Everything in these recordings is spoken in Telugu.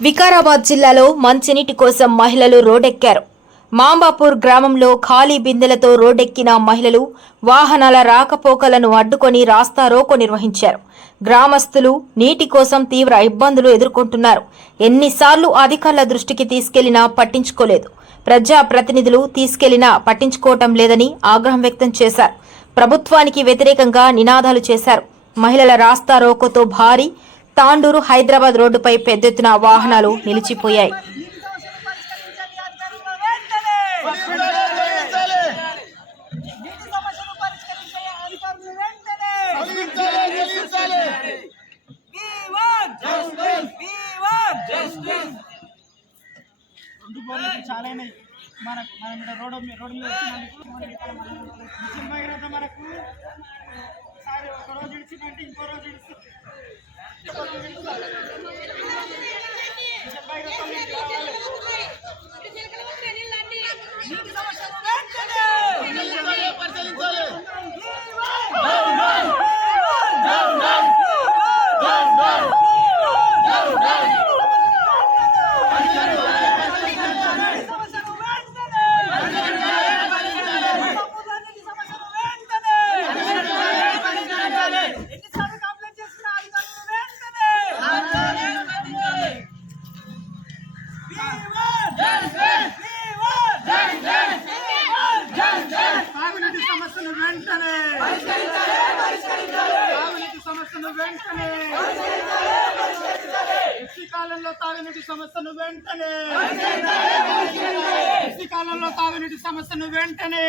వికారాబాద్ జిల్లాలో మంచినీటి కోసం మహిళలు రోడ్డెక్కారు మాంబాపూర్ గ్రామంలో ఖాళీ బిందెలతో రోడ్డెక్కిన మహిళలు వాహనాల రాకపోకలను అడ్డుకొని రాస్తారోకో నిర్వహించారు. గ్రామస్తులు నీటి కోసం తీవ్ర ఇబ్బందులు ఎదుర్కొంటున్నారు. ఎన్నిసార్లు అధికారుల దృష్టికి తీసుకెళ్ళినా పట్టించుకోలేదు. ప్రజా ప్రతినిధులు తీసుకెళ్ళినా పట్టించుకోవటం లేదని ఆగ్రహం వ్యక్తం చేశారు. ప్రభుత్వానికి వ్యతిరేకంగా నినాదాలు చేశారు. మహిళల రాస్తారోకోతో భారీ తాండూరు హైదరాబాద్ రోడ్డుపై పెద్ద ఎత్తున వాహనాలు నిలిచిపోయాయి. మనకు మన రోడ్డు మీద రోడ్డు మీద మనకు ఒక రోజు ఇడిచిందంటే ఇంకో రోజు ఇడుస్తుంది ఇంకో రోజు ఇడుస్తుంది. మిషన్ భగీరథ మీకు కావాలి. నీటి సమస్యను వెంటనే సమస్యను వెంటనే నీటి సమస్యను వెంటనే ఎన్నిసార్లు కంప్లైంట్ చేసిన అధికారులు వెంటనే తాగునీటి సమస్యను వెంటనే తాగునీటి సమస్యను వెంటనే ఎస్సీ కాలంలో తాగునీటి సమస్యను వెంటనే ఎస్సీ కాలంలో తాగునీటి సమస్యను వెంటనే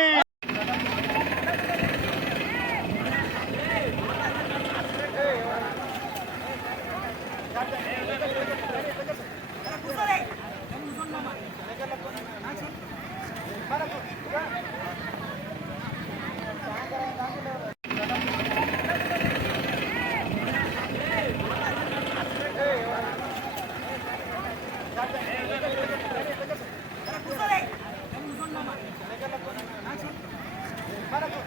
మనకు